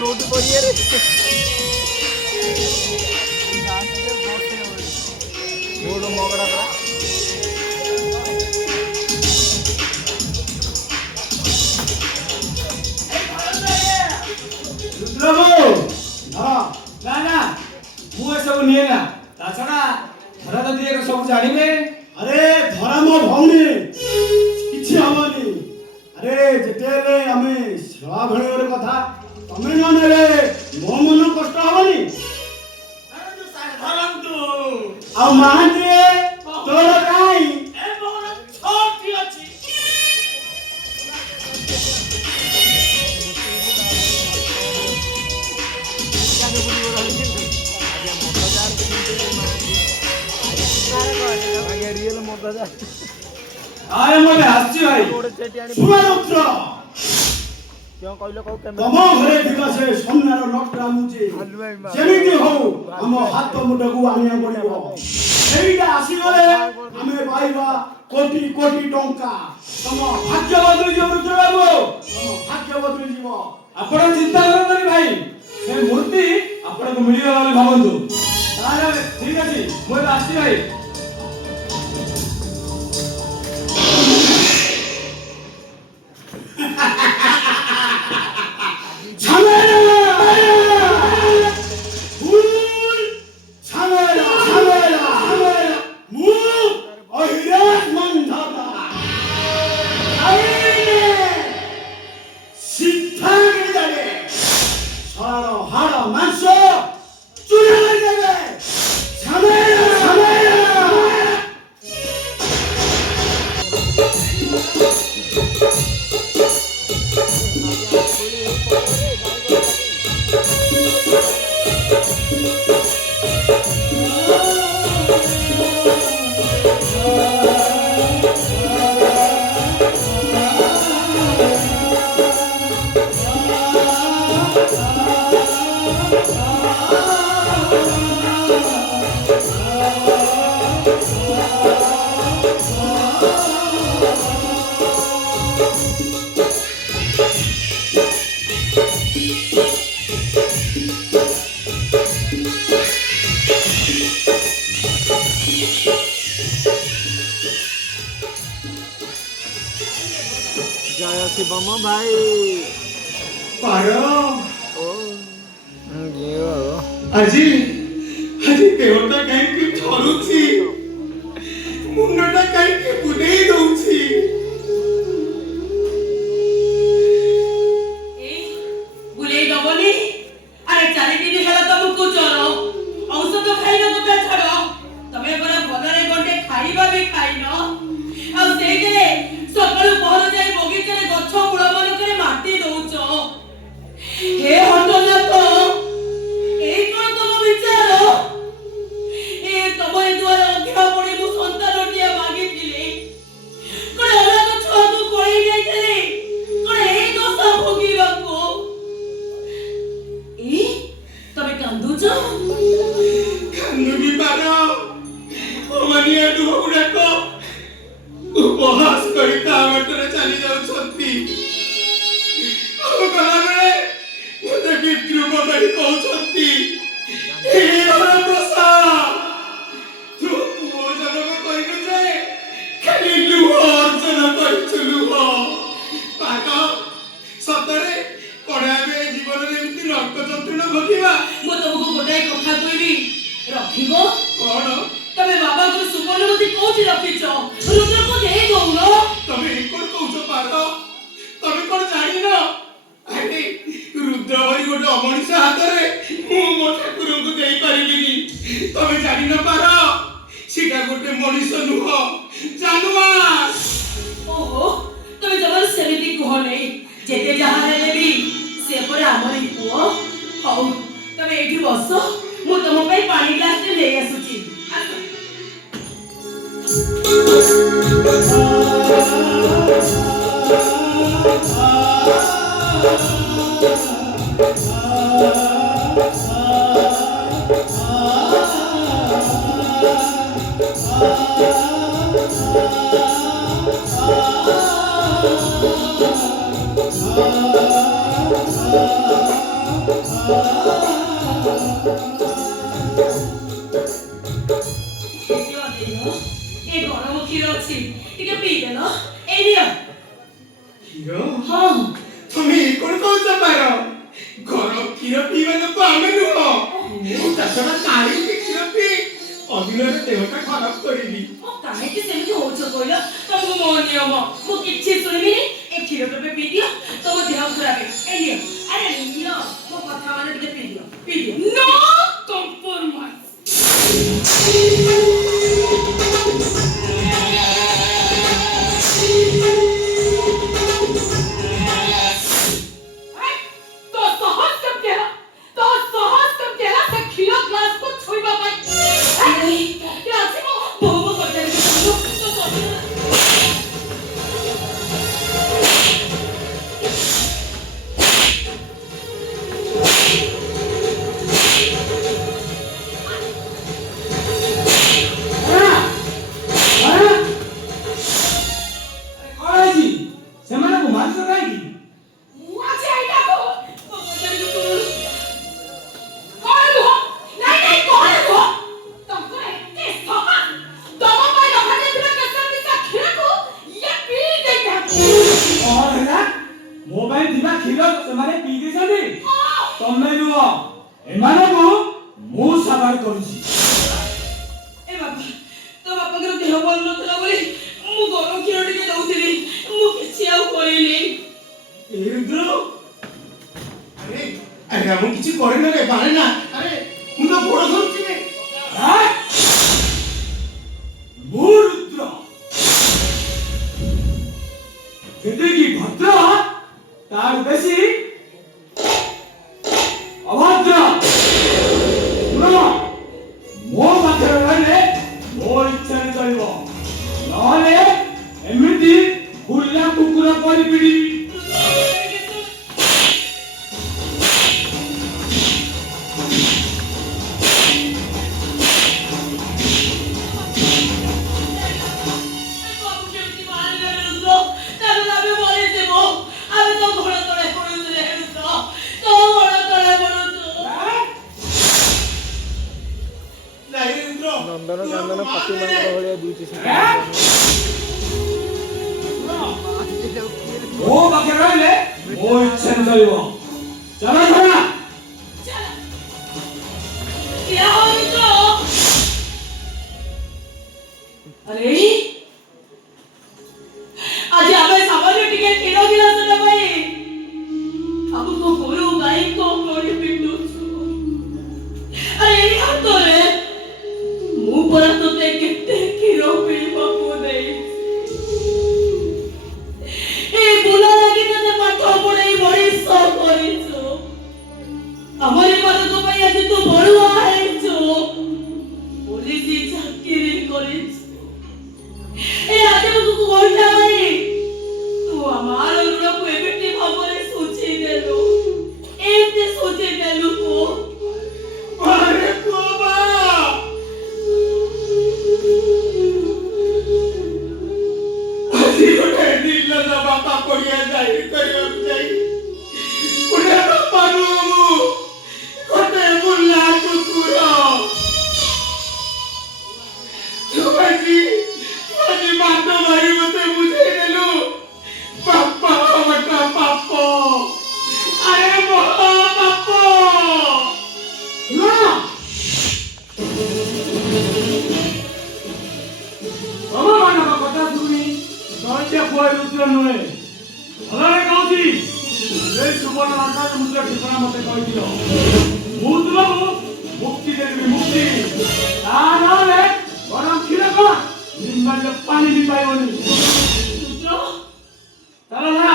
Note करिए रे बोलो मगड़ा का रुद्रबाबू हाँ ना ना मुझे सब नहीं ना ताछड़ा धरा तो दिए को सब जानिबे अरे धरा मो भौनी किछि हबनी अरे जेतेले आमे सेवा भणीर कथा तमे न नेले मो मन कष्ट हबनी अरे तू साधारण तू आ महांती तोर काई ए मोर छोटी अछि रियल मजा आए मने हस्सी भाई सुना रुद्र क्यों कहलो कहू तम घरे थिबा से सोनार नटरा मुजे जेमिति हो हम हाथ मुटकू आनिया पड़िबो एइटा आसी गले हमें पाइबा कोटी कोटी टंका तम भाग्य बदली जो रुद्र बाबू तम भाग्य बदली जीवो आपण चिंता करतनी भाई से मूर्ति आपण को मिलियो वाली भावंतु तारे ठीक अछि मोय आसी भाई जय शिवम भाई पारो ओ ये আজি আজি দেহটা কাইকি ঠরুছি মুন্ডটা কাইকি বুনেই দউছি এই বুলেই দবনি আরে 4 দিন হেলা তমকু জ্বর ঔষধ খাইনো কথা ছাড় তবে পরা বদরে গন্ডে খাইবা বি খাইন আর সেইদিনে সকালু পহর যাই বগিচারে গছ মূল মানকরে মাটি দউছ হে হন্তনাথ এই কোন তম বিচার এ তমরে দুয়ার অধিয়া পড়ি মু সন্তানটিয়া মাগিছিলি কোন অনাথ ছুয়াকু কই যাইছিলি কোন এই দোষ ভোগিবাকু এই তবে কান্দুছ কান্দুনি পারো ওমানিয়া দুগুড়াক উপহাস করি তা বাটরে চালি যাউছন্তি ଆଉ ଗଲାବେଳେ ମୋତେ ବିଦ୍ରୁପ କରି କହୁଛନ୍ତି ହେ ହରପ୍ରସାଦ ତୁ ପୁଅ ଜନ୍ମ କରିନୁ ଯେ ଖାଲି ଲୁହ ଅର୍ଜନ କରିଛୁ ଲୁହ ପାଗ ସତରେ କଣ ଆମେ ଜୀବନରେ ଏମିତି ରକ୍ତ ଯନ୍ତ୍ରଣା ଭୋଗିବା ମୁଁ ତମକୁ ଗୋଟାଏ କଥା କହିବି ରଖିବ କଣ ତମେ ବାବାଙ୍କୁ ସୁବର୍ଣ୍ଣବତୀ କୋଉଠି ରଖିଛ ରୁଦ୍ରକୁ ଦେଇ ଦଉନ ତମେ ଏ କଣ କହୁଛ ପାଗ ତମେ କଣ ଜାଣିନ ଆରେ ରୁଦ୍ର ଭଳି ଗୋଟେ ଅମଣିଷ ହାତରେ ମୁଁ ମୋ ଠାକୁରଙ୍କୁ ଦେଇପାରିବିନି ତମେ ଜାଣିନ ପାର ସେଟା ଗୋଟେ ମଣିଷ ନୁହଁ ଜାନୁଆର ଓହୋ ତମେ ଜମାରୁ ସେମିତି କୁହ ନାହିଁ ଯେତେ ଯାହା ହେଲେ ବି ସେ ପରେ ଆମରି ପୁଅ ହଉ ତମେ ଏଇଠି ବସ ମୁଁ ତମ ପାଇଁ ପାଣି ଗ୍ଲାସଟେ ନେଇ ଆସୁଛି ଆସ ଦିନରେ ଦେହଟା ଖରାପ କରିବି। ମୁଁ କାହିଁକି ସେମିତି ହଉଛ କହିଲ? ତମକୁ ମୋ ନିୟମ ମୁଁ କିଛି ଶୁଣିବିନି। ଏ କ୍ଷୀର ଟୋପେ ପିଇ ଦିଅ, ତମ ଦେହ ଖରାପ। ଏ ନିଅ, ଆରେ ନିଅ, ମୋ କଥା ମାନେ ଟିକେ ପିଇ ଦିଅ। No compromise. मोबाइल दिवा खिलो सेमाने पी देछनी तमे नुह एमानकु मु साबार करूची। ए बाबा तो बापा के देह भल नथला बोली मु गरम क्षीर टिके दउथिली, मु किछि आउ करिली। ए रुद्र, अरे अरे हम किछि करे ना रे, बारे ना। अरे मु तो बड़ धरछि रे। मु रुद्र केते की भद्र तार बेसी अभद्र। मो पाखे रहले मो इच्छा चलिब, नहले एमिति खुल्ला कुकुर परि पिड़ी। नंदन कांदन पति मांग भलिया दुईटी मो पाखे रहले मो इच्छा चलिब। चला चला क्या हो तो? अरे आज आबे सामान्य टिके क्षीर गिलास ना भाई अब को गोरु गाई को कोड़ी पिंडू छु। अरे ये हाथ तो रे मु पर तो ते किते क्षीर पीबा को नहीं। ए बुला लगी ते पाठ पढाई बड़ी सो करिছো हमरे पर तो भाई आज तू बड़ुआ हैছো पुलिस चाकरी करिছো। ए आज को कोठा भाई तू हमार ऋण को एबेटी भाबरे सोची देलो, एते सोची देलु को। अरे बाबा बापा पड़िया जाई करिया जाई उडे बापा नु कोटे मुल्ला कुकुर तुमजी मानी मातो भाई मते बुझे देलु बापा बटा पापो। अरे मो पापो ना बाबा माना कथा सुनी नौटे कोई रुद्र नुहे भलरे कहूची ए सुवर्ण आकाश मुद्रा ठिकाना मते कहि दियो मु तुमको मुक्ति देबी मुक्ति ता नले गरम क्षीर को निम्बल पानी भी पाइबनी। रुद्र चला ना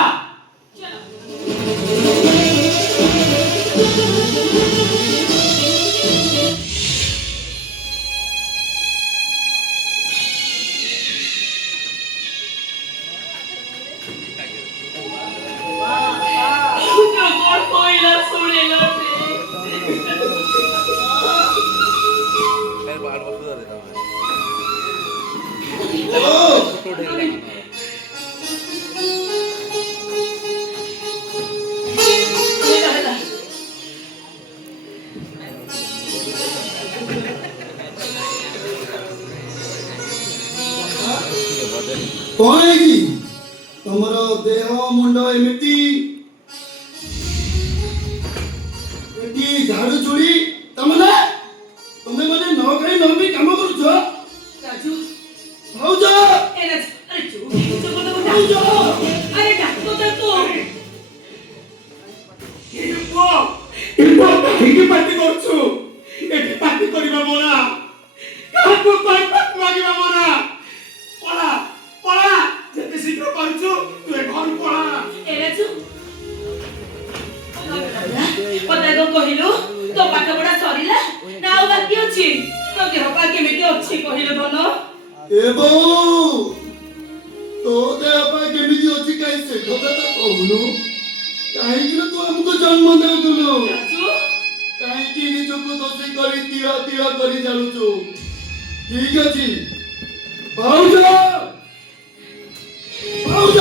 कौन है कि तुमरो देह मुंड एमिति एटी झाड़ू चुड़ी तमने तुमे माने न खाई न भी काम करू छ। अरे डाको डाको କାହିଁକି ପାର୍ଟି କରୁଛୁ ଏଠି ପାର୍ଟି କରିବା ମନା କାହାକୁ କଇପଟ ମାଗିବା ମନା ପଳା ପଳା ଯେତେ ଶୀଘ୍ର ପାରୁଛୁ ତୁ ଏ ଘରୁ ପଳା ଏରେଛୁ ପଦାଗ କହିଲୁ ତୋ ପାଠ ପଢା ସରିଲା ନା ଆଉ ବାକି ଅଛି ତୋ ଦେହ ପା କେମିତି ଅଛି କହିଲୁ ଧନ ଏ ବୋଉ ତୋ ଦେହ ପାଇଁ କେମିତି ଅଛି କାହିଁ ସେ କଥା ତ କହୁନୁ କାହିଁକି ନା ତୁ ଆମକୁ ଜନ୍ମ ଦେଉଥିଲୁ ରାଜୁ କାହିଁକି ନିଜକୁ ଦୋଷୀ କରି ତିଳ ତିଳ କରି ଜାଣୁଛୁ ଠିକ ଅଛି ଭାଉଜ ଭାଉଜ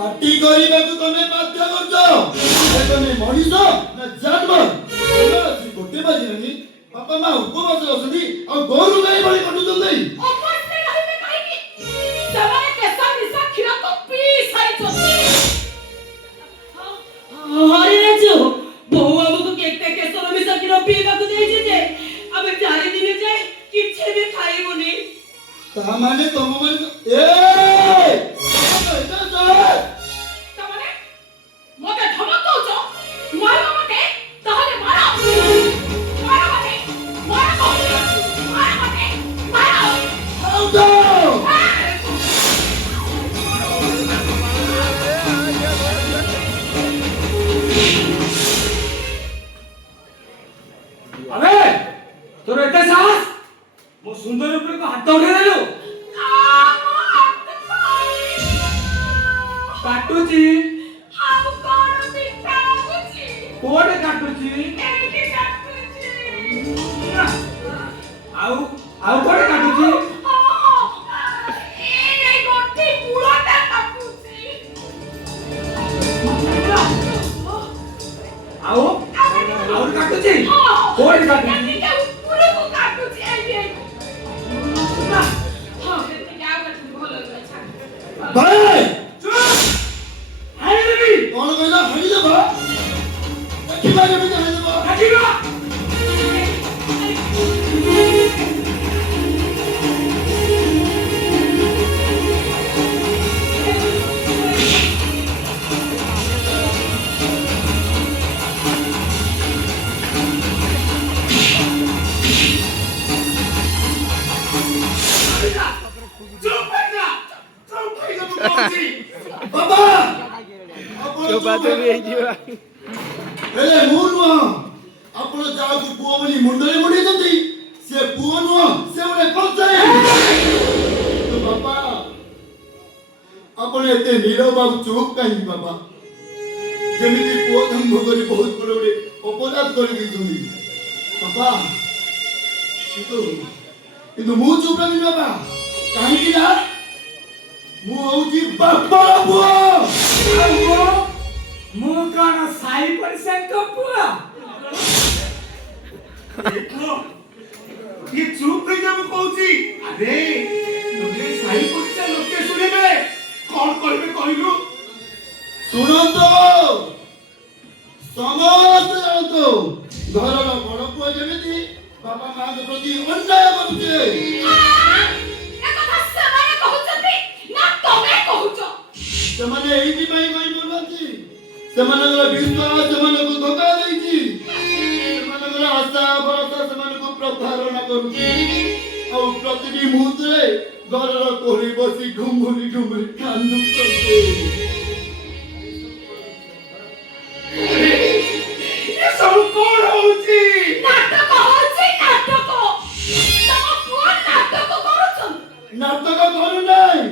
ପାର୍ଟି କରିବାକୁ ତମେ ବାଧ୍ୟ କରୁଛ ତମେ ମଣିଷ ନା ଜାନବର ଗୋଟେ ବାଜିଲାନି ବାପା ମା ଉପବାସରେ ଅଛନ୍ତି ଆଉ ଗୋରୁ ଗାଈ ଭଳି କଟୁଛନ୍ତି ହରି ରାଜୁ ବୋଉ ଆମକୁ କେତେ କେଶର ମିଶା କ୍ଷୀର ପିଇବାକୁ ଦେଇଛି ଯେ ଆମେ 4 ଦିନ ଯାଏ କିଛି ବି ଖାଇବୁନି ତା ମାନେ ତମ ମାନେ ତାମାନେ ମତେ ଧମକ ଦଉଛ ମାର ମତେ ତାହେଲେ ମାର ମାର ମତେ ମାର अरे तोर एते साहस मो सुंदर ऊपर को हाथ उठे देलु काटुची कोडे काटुची आउ कोडे काटुची आउ काटुची कोडे काटुची ଭାଇ ହାଇଦେବି କଣ କହିଲା ହାଣିଦେବ ଦେଖିବା କେମିତି ହାଣିଦେବ କାଟିବା ବାବା ଚୋପାତେ ବି ହେଇଯିବା ହେଲେ ମୁଁ ନୁହଁ ଆପଣ ଯାହାକୁ ପୁଅ ବୋଲି ମୁଣ୍ଡରେ ମୁଣ୍ଡେଇଛନ୍ତି ସେ ପୁଅ ନୁହଁ ସେ ଗୋଟେ କଂସାଇ ବାପା ଆପଣ ଏତେ ନୀରବ ଆଉ ଚୁପ୍ କାହିଁକି ବାବା ଯେମିତି ପୁଅ ଧମ୍ମ କରି ବହୁତ ବଡ଼ ଗୋଟେ ଅପରାଧ କରିଦେଇଛନ୍ତି ବାପା କିନ୍ତୁ ମୁଁ ଚୁପ୍ ରହିବି ବାବା କାହିଁକି ନା ମୁଁ ହଉଛି ବାପାର ପୁଅ ମୁଁ କଣ ସାଇ ପଡ଼ିଶାଙ୍କ ପୁଅ ये चुप रही जब कहूची अरे लोके साई पड़िसा लोके सुनिबे कौन कहबे कहलु ଶୁଣନ୍ତୁ ସମସ୍ତେ ଜାଣନ୍ତୁ ଘରର ବଡ଼ ପୁଅ ଯେମିତି ବାପା ମାଙ୍କ ପ୍ରତି ଅନ୍ୟାୟ କରୁଛେ ସେମାନେ ଏଇଥିପାଇଁ କହିପାରୁନାହାନ୍ତି ସେମାନଙ୍କର ବିଶ୍ୱାସ ସେମାନଙ୍କୁ ଧୋକା ଦେଇଛି ସେମାନଙ୍କର ଆଶା ଭରସା ସେମାନଙ୍କୁ ପ୍ରତାରଣା କରୁଛି ଆଉ ପ୍ରତିଟି ମୁହୂର୍ତ୍ତରେ ଘରର କୋଳି ବସି ଘୁମୁରି ଘୁମୁରି କାନ୍ଦୁଛନ୍ତି ये सब कौन होची ନାଟକ କରୁନାହିଁ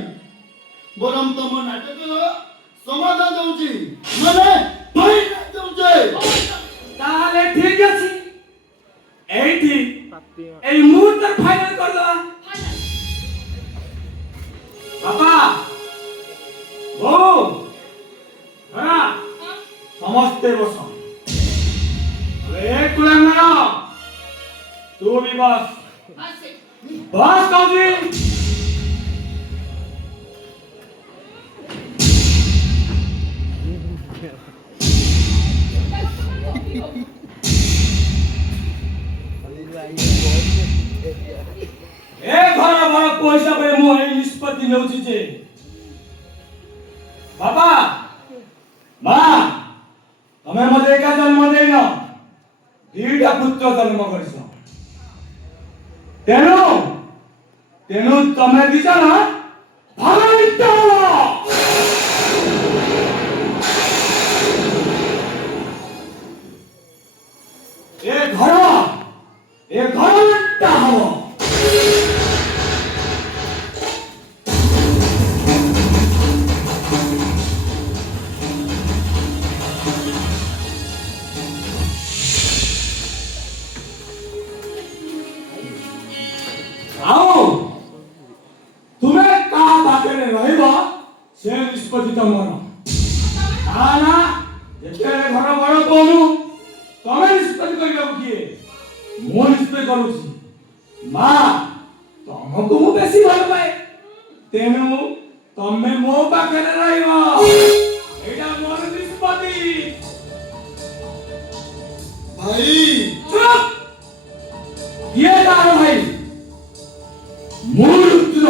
ବରଂ ତମ ନାଟକର ସମାଧାନ ଦଉଛି ମାନେ ଫାଇନାଲ ଦଉଛି ତାହେଲେ ଠିକ ଅଛି ଏଇଠି ଏଇ ମୁହୂର୍ତ୍ତ ଫାଇନାଲ କରିଦବା ବାପା ବୋଉ ହଁ ସମସ୍ତେ ବସ ଏ କୁଳାଙ୍ଗର ତୁ ବି ବସ ବସ କହୁଛି ନେଉଛି ଯେ ବାପା ମା ତମେ ମତେ ଏକା ଜନ୍ମ ଦେଇନ, ଦିଟା ପୁତ୍ର ଜନ୍ମ କରିଛ। ତେଣୁ ତେଣୁ ତମେ ଦି ଜଣ ଭାଗବିତ ହବ। ଏ ଘର ବିଟା ହବ। ଆଉ ତୁମେ କାହା ପାଖରେ ରହିବ ସେ ନିଷ୍ପତ୍ତି ତମର। ନା ଯେତେବେଳେ ଘର ବଡ଼ କହୁନୁ ତମେ ନିଷ୍ପତ୍ତି କରିବାକୁ କିଏ? ମୁଁ ନିଷ୍ପତ୍ତି କରୁଛି। ମା ତମକୁ ମୁଁ ବେଶୀ ଭଲ ପାଏ, ତେଣୁ ତମେ ମୋ ପାଖରେ ରହିବ। ଏଇଟା ମୋର ନିଷ୍ପତ୍ତି। ଭାଇ ଚୁପ୍! କିଏ ତାର ଭାଇ? ମୁଁ ରୁଦ୍ର।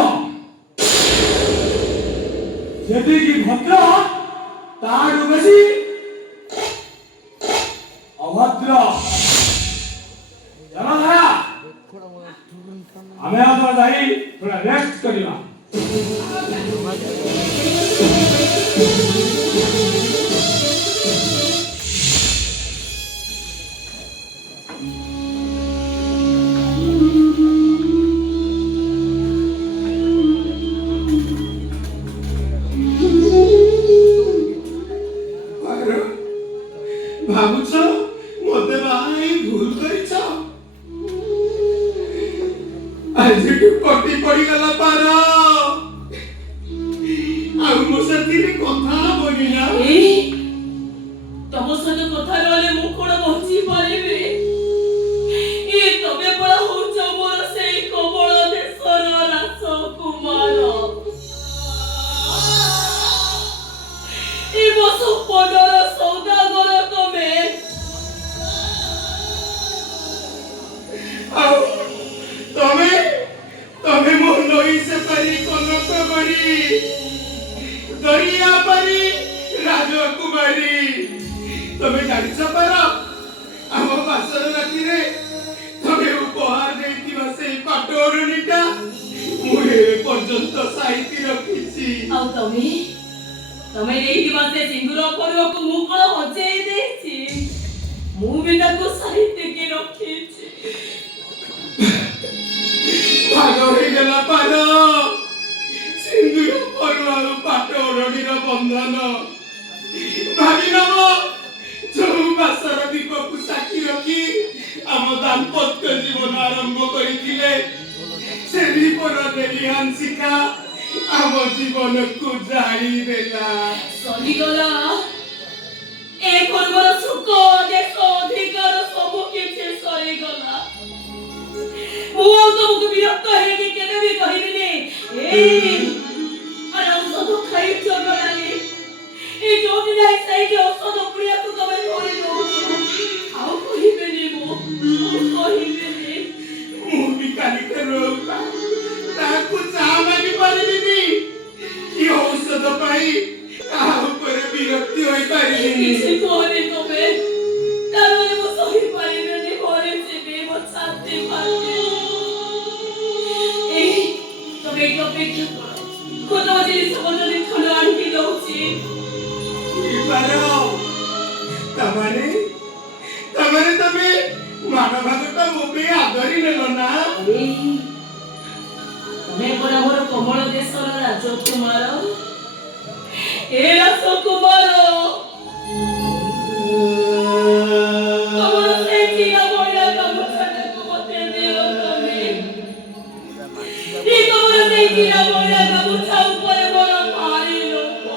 ଯେତିକି ଭଦ୍ର ତାଠୁ ବେଶୀ ଅଭଦ୍ର। ଜନଧାରା ଆମେ ଆଦର ଯାଇ ଥୋଡ଼ା ରେଷ୍ଟ କରିବା। ଭାବୁଛ ମତେ ବାହା ଭୁଲ କରିଛ? ଆଜିଠୁ କଟି ପଡିଗଲା ପାର, ଆଉ ମୋ ସାଥିରେ କଥା ହବନି ନା? ତମ ସହିତ କଥା ନହେଲେ ମୁଁ କଣ ବଞ୍ଚି ପାରିବି? ତମେ ପରା ହଉଛ ମୋର ସେଇ କମଳ ଦେଶର ରାଜକୁମାର। ମୋ ସମ୍ପଦର ସୌଦାଗର ତମେ। ଆଉ ତମେ ତମେ ମୋ ନଈ ସେପାରି କନକ ବଡ଼ି, ଦରିଆ ପାରି ରାଜକୁମାରୀ। ତମେ ଜାଣିଛ ପାର ଆମ ବାସର ରାତିରେ ତମେ ଉପହାର ଦେଇଥିବା ସେଇ ପାଟ ଓଢ଼ଣୀଟା ମୁଁ ଏ ପର୍ଯ୍ୟନ୍ତ ସାଇତି ରଖିଛି। ଆଉ ତମେ ଦେଇଥିବା ସେ ସିନ୍ଦୁର ପରୁଆକୁ ମୁଁ କଣ ହଜେଇ ଦେଇଛି? ମୁଁ ବି ତାକୁ ସାଇତିକି ରଖିଛି। ଭାଗ ହେଇଗଲା ପାର, ସିନ୍ଦୁର ପରୁଆ ଆଉ ପାଟ ଓଢ଼ଣୀର ବନ୍ଧନ। ଭାବି ନବ ଯୋଉ ବାସର ଦୀପକୁ ସାକ୍ଷୀ ରଖି ଆମ ଦାମ୍ପତ୍ୟ ଜୀବନ ଆରମ୍ଭ କରିଥିଲେ, ସେ ଦୀପର ନେଲିହାନ ଶିଖା ଆମ ଜୀବନକୁ ଜାଳିଦେଲା। ସରିଗଲା ଏ ପର୍ବର ସୁଖ, ଦେଶ, ଅଧିକାର ସବୁ କିଛି ସରିଗଲା। ମୁଁ ଆଉ ତମକୁ ବିରକ୍ତ ହେଇକି କେବେ ବି କହିବିନି ଆରେ ଔଷଧ ଖାଇଛ ଗଲାନି। ଯୋଉଠି ନାହିଁ ସେଇଠି ଔଷଧ ପୁଡ଼ିଆକୁ ତମେ ଧରି ଦଉଛ। ଆଉ କହିବେନି ମୁଁ କହିବେନି। ମୁଁ ବି କାଲିଠାରୁ ତାକୁ ଚା ମାଗି ପାରିବିନି କି ଔଷଧ ପାଇଁ କାହା ଉପରେ ବିରକ୍ତି ହୋଇପାରିବିନି। କିଛି କୁହନି ତମେ, କାରଣ ମୁଁ ସହିପାରିବିନି। ମରିଯିବି, ମୋ ଛାତି ଫାଟିବ। ତମେ ଏଠି ଅପେକ୍ଷା କର, ମୁଁ ତମ ଜିନିଷ ପତ୍ର ଖଣ୍ଡ ଆଣିକି ଦଉଛି। ତମେ ମାନ ଭାଗଟା ମୋ ପାଇଁ ଆଦରି ନେଲ ନା? ତମେ ପରା ମୋର କମଳ ଦେଶର ରାଜକୁମାର। ଏ ରାଜକୁମାର ତମର ସେଇ ଚିରା ବଳିଆ ଗାମୁଛାଟାକୁ ମତେ ଦିଅ ତମେ। ତମର ସେଇ ଚିରା ବଳିଆ ଗାମୁଛା ଉପରେ ମୋର ଭାରି ଲୋକ।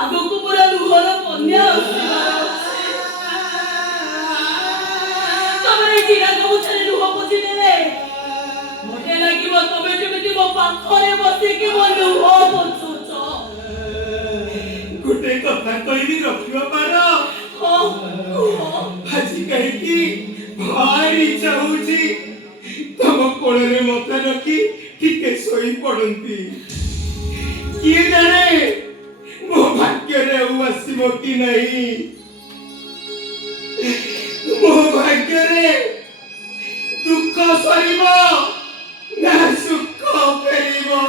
ଆଗକୁ ପୁରା ଲୁହର ବନ୍ୟା ଆସିବାର ଅଛି। ତମର ଏଇ ଚିରା ଗାମୁଛାରେ ଲୁହ ପୋଛି ଦେଲେ ମତେ ଲାଗିବ ତମେ ଯେମିତି ମୋ ପାଖରେ ବସିକି ମୋ ଲୁହ ପୋଛୁଛ। ଗୋଟେ କଥା କହିବି ରଖିବ ପାର? ଆଜି କାହିଁକି ଭାରି ଇଚ୍ଛା ହଉଛି ତମ कोणरे मत रखी टिके सोई पड़ती किए जाने मो भाग्य रे आसीबो कि नहीं मो भाग्य रे दुख सरीबो ना सुख फेरिबो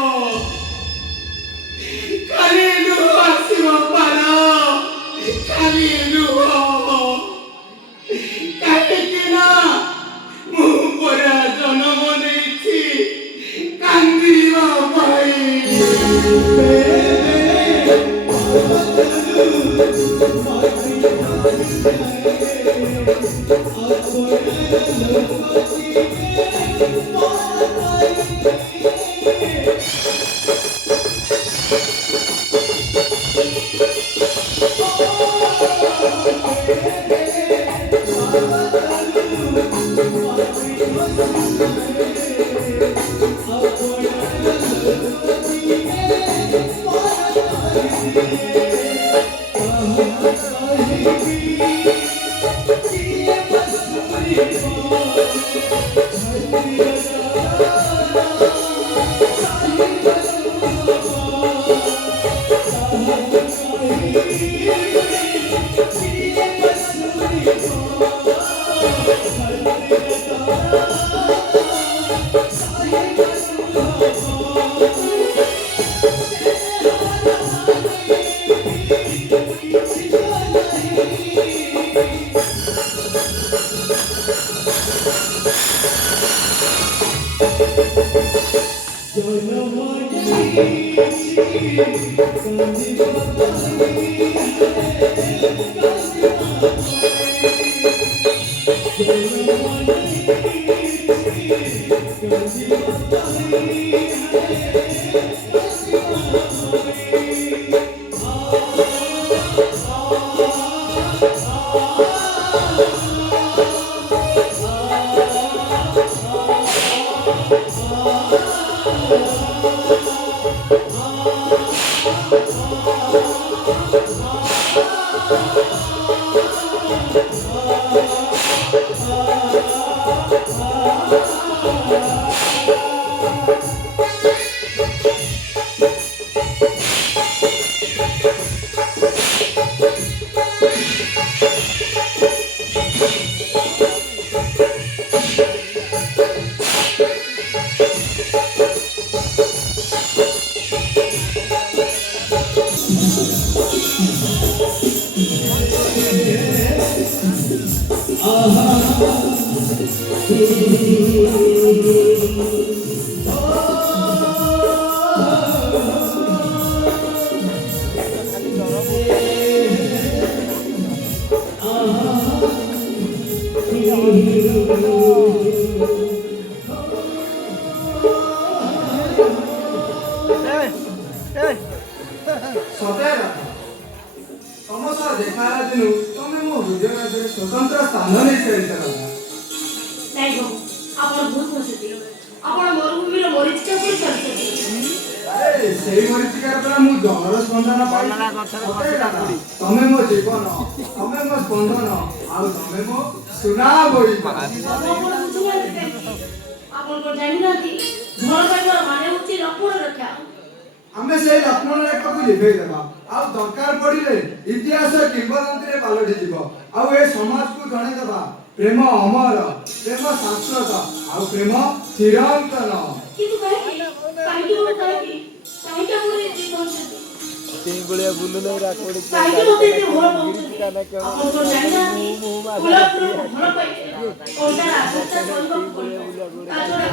खाली लुह आसीबो पारा खाली लुह काहेकिना मु परा जन्म नेछि कांदिबा ସତେରା ତମ ସହ ଦେଖା ହେଲା ଦିନୁ ତମେ ମୋ ହୃଦୟ ମଧ୍ୟରେ ସ୍ୱତନ୍ତ୍ର ସ୍ଥାନ ନେଇ ସାରିଛ। ନାଇଁ ବାବୁ ଆପଣ ଭୁଲ ବୁଝୁଛନ୍ତି। ଆପଣ ମରୁଭୂମିର ମରିଚିକା ପରି ଚାଲିଛନ୍ତି। ସେଇ ମରିଚିକାର ପରା ମୁଁ ଜଳର ସ୍ପନ୍ଦନ ପାଇ ତମେ ମୋ ଜୀବନ, ତମେ ମୋ ସ୍ପନ୍ଦନ, ଆଉ ତମେ ମୋ ସୁନା ବହି। ଆପଣ ଜାଣିନାହାନ୍ତି ଘର ପାଇବାର ମାନେ ହେଉଛି ଲକ୍ଷ୍ମଣ ରେଖା। ଆମେ ସେଇ ଲକ୍ଷ୍ମଣ ରେଖାକୁ ଲିଭେଇ ଦେବା, ଆଉ ଦରକାର ପଡ଼ିଲେ ଇତିହାସ କିମ୍ବଦନ୍ତୀରେ ପାଲଟି ଯିବ। ଆଉ ଏ ସମାଜକୁ ଜଣେଇଦେବା ପ୍ରେମ ଅମର, ପ୍ରେମ ଶାଶ୍ୱତ, ଆଉ ପ୍ରେମ ଚିରନ୍ତନ। କିନ୍ତୁ କାହିଁକି କାହିଁକି କାହିଁକି ଆପଣ ଏମିତି କହୁଛନ୍ତି? तीन गुलिया बुल्लू नहीं राखोड़ी କାହିଁକି ମୋତେ ଏତେ ଭଲ ପାଉଛନ୍ତି? ଆପଣ ଜାଣିନାହାନ୍ତି ଗୋଲାପର ଭଲ ପାଇଲେ କଣ୍ଟାର ଆଘାତ କରିବାକୁ ପଡ଼ିବ। ତା ଛଡ଼ା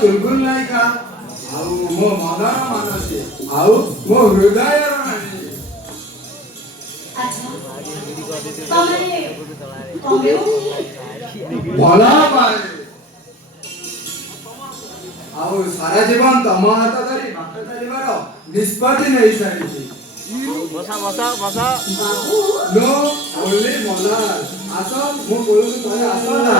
चुलबुल नायिका आउ मो मदन मानसी आउ मो हृदय रानी। अच्छा तमे कमे भला पाए आउ सारा जीवन तम हाथ धरी बाट चलिबार निष्पत्ति नहीं सारी ବସା ବସା ବସା नो ओनली मलार आसो मो बोलू तोरे आसो ना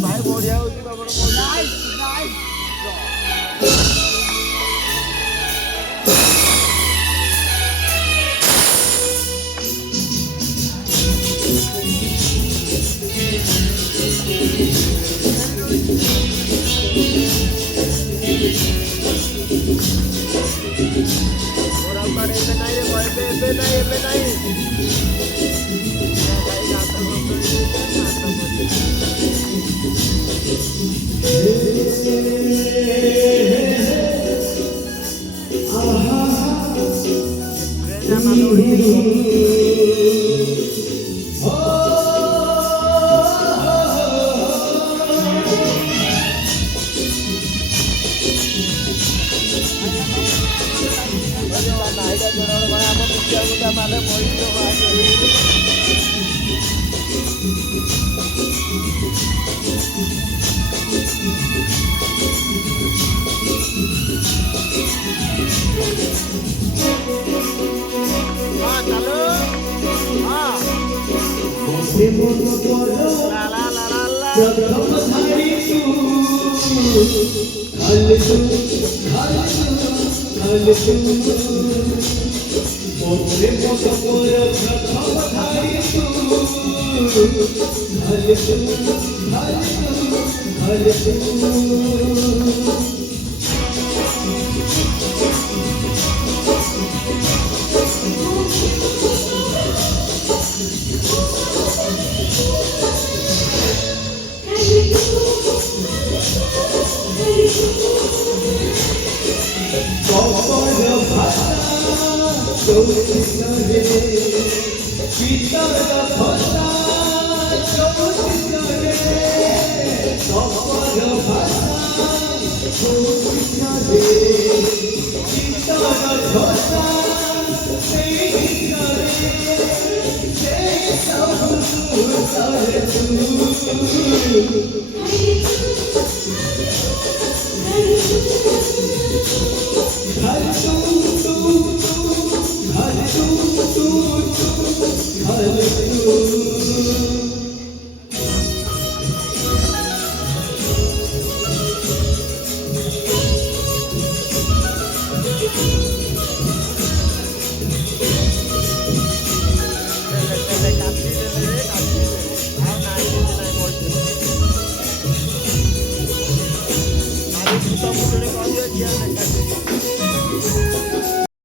ଭାଇ ବଢିଆ ହଉଛି ତମର ଏବେ ନାହିଁ Kita